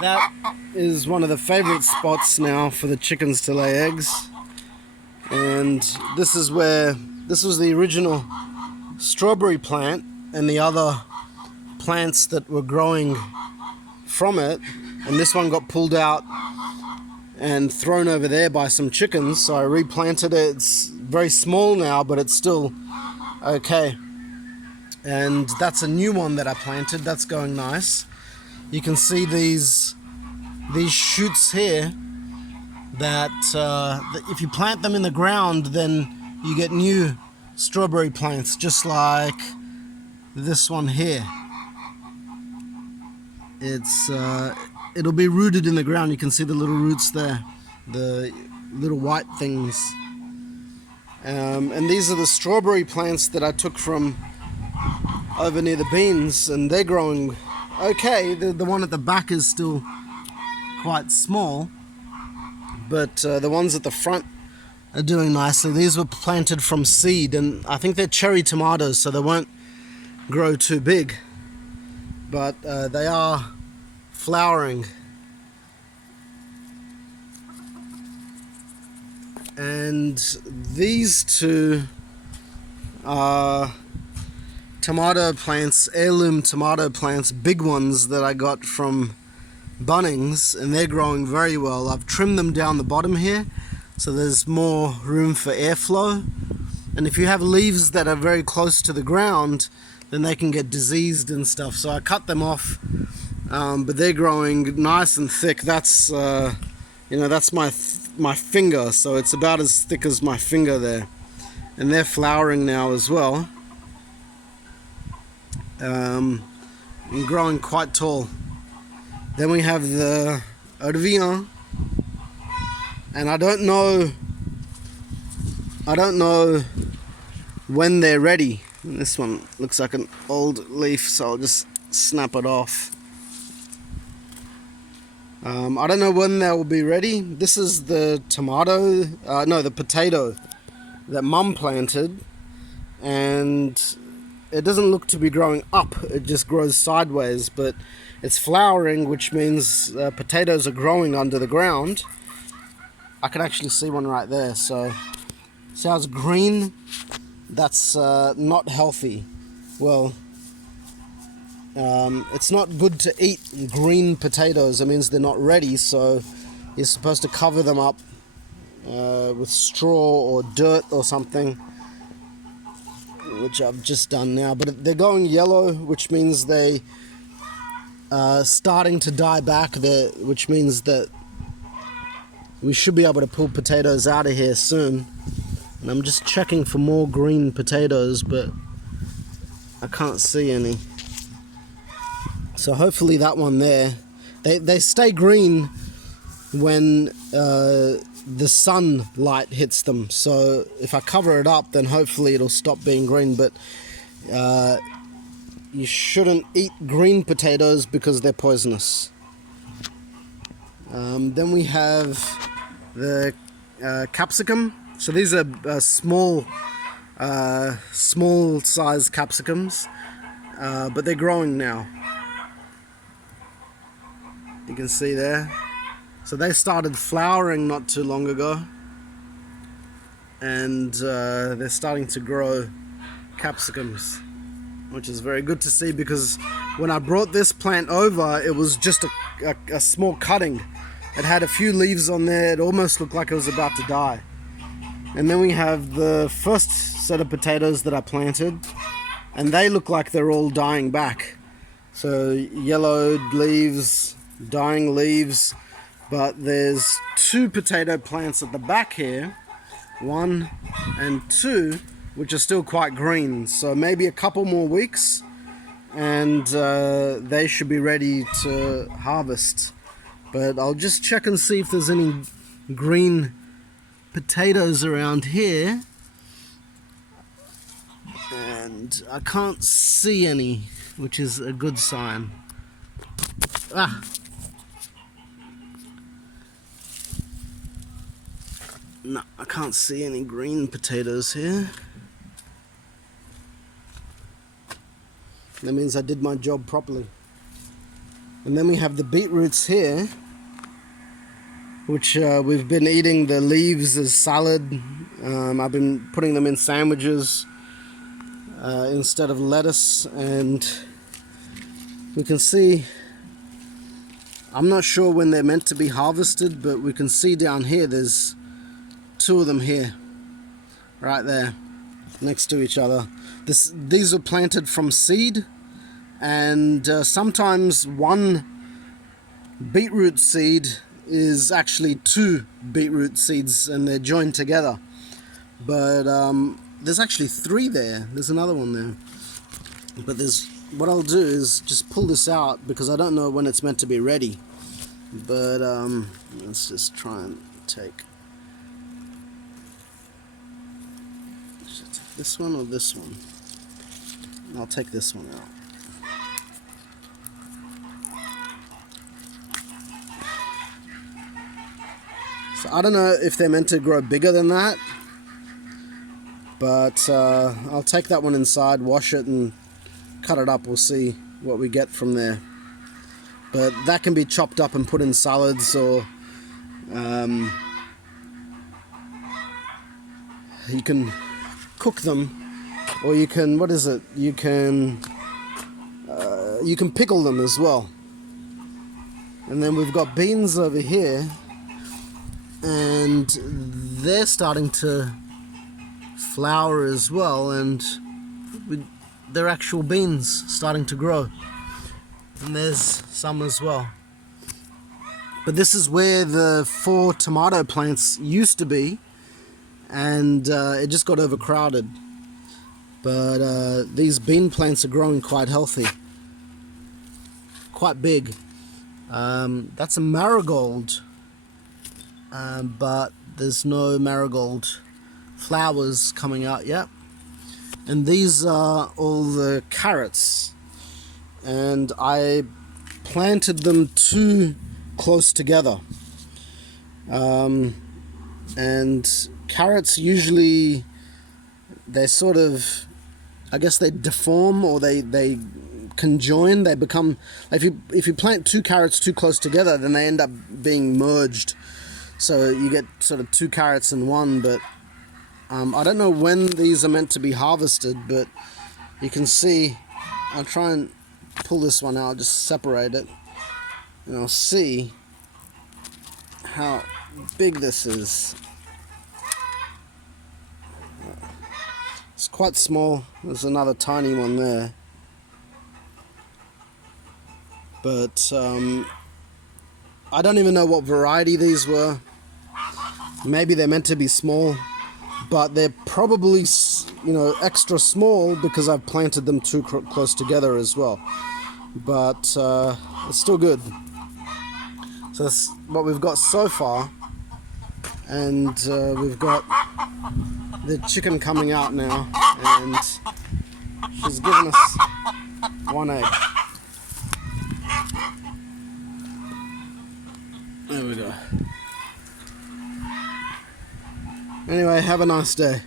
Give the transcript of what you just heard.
That is one of the favorite spots now for the chickens to lay eggs. And this was the original strawberry plant, and the other plants that were growing from it, and this one got pulled out and thrown over there by some chickens, so I replanted it. It's very small now, but it's still okay. And that's a new one that I planted. That's going nice. You can see these shoots here that if you plant them in the ground, then you get new strawberry plants, just like this one here. It'll be rooted in the ground. You can see the little roots there, the little white things. And these are the strawberry plants that I took from over near the beans, and they're growing okay. The one at the back is still quite small, but the ones at the front are doing nicely. These were planted from seed, and I think they're cherry tomatoes, so they won't grow too big, but they are flowering. And these two are tomato plants, heirloom tomato plants, big ones that I got from Bunnings, and they're growing very well. I've trimmed them down the bottom here so there's more room for airflow, and if you have leaves that are very close to the ground, then they can get diseased and stuff, so I cut them off. But they're growing nice and thick. That's that's my finger, so it's about as thick as my finger there, and they're flowering now as well. And growing quite tall. Then we have the Eau-de-Vie, and I don't know when they're ready. This one looks like an old leaf, so I'll just snap it off. I don't know when they will be ready. This is the the potato that Mum planted, and it doesn't look to be growing up, it just grows sideways, but it's flowering, which means potatoes are growing under the ground. I can actually see one right there, so see how it's green? That's not healthy. Well, it's not good to eat green potatoes. It means they're not ready, so you're supposed to cover them up with straw or dirt or something, which I've just done now. But they're going yellow, which means they starting to die back there, which means that we should be able to pull potatoes out of here soon. And I'm just checking for more green potatoes, but I can't see any. So hopefully that one there, they stay green when the sunlight hits them. So if I cover it up, then hopefully it'll stop being green. But you shouldn't eat green potatoes because they're poisonous. Then we have the capsicum. So these are small size capsicums, but they're growing now. You can see there. So they started flowering not too long ago, and they're starting to grow capsicums, which is very good to see, because when I brought this plant over, it was just a small cutting. It had a few leaves on there. It almost looked like it was about to die. And then we have the first set of potatoes that I planted, and they look like they're all dying back. So yellowed leaves, dying leaves, but there's two potato plants at the back here, 1 and 2, which are still quite green. So maybe a couple more weeks and they should be ready to harvest. But I'll just check and see if there's any green potatoes around here, and I can't see any, which is a good sign. No, I can't see any green potatoes here. That means I did my job properly. And then we have the beetroots here, which we've been eating the leaves as salad. I've been putting them in sandwiches instead of lettuce, and we can see, I'm not sure when they're meant to be harvested, but we can see down here there's 2 of them here, right there, next to each other. These were planted from seed, and sometimes one beetroot seed is actually 2 beetroot seeds and they're joined together. But there's actually 3 there. There's another one there. But what I'll do is just pull this out because I don't know when it's meant to be ready. But let's just try and take this one or this one. I'll take this one out. So I don't know if they're meant to grow bigger than that, but I'll take that one inside, wash it and cut it up. We'll see what we get from there. But that can be chopped up and put in salads, or you can cook them, or you can, you can pickle them as well. And then we've got beans over here, and they're starting to flower as well, and they're actual beans starting to grow. And there's some as well. But this is where the 4 tomato plants used to be, and it just got overcrowded. But these bean plants are growing quite healthy, quite big. That's a marigold, but there's no marigold flowers coming out yet. And these are all the carrots, and I planted them too close together. And carrots usually, they sort of, I guess they deform, or they conjoin. They become, if you plant 2 carrots too close together, then they end up being merged. So you get sort of 2 carrots in one. But I don't know when these are meant to be harvested, but you can see, I'll try and pull this one out, just separate it, and I'll see how big this is. It's quite small. There's another tiny one there. But I don't even know what variety these were. Maybe they're meant to be small, but they're probably, extra small because I've planted them too close together as well. But it's still good. So that's what we've got so far. And we've got the chicken coming out now, and she's given us 1 egg. There we go. Anyway, have a nice day.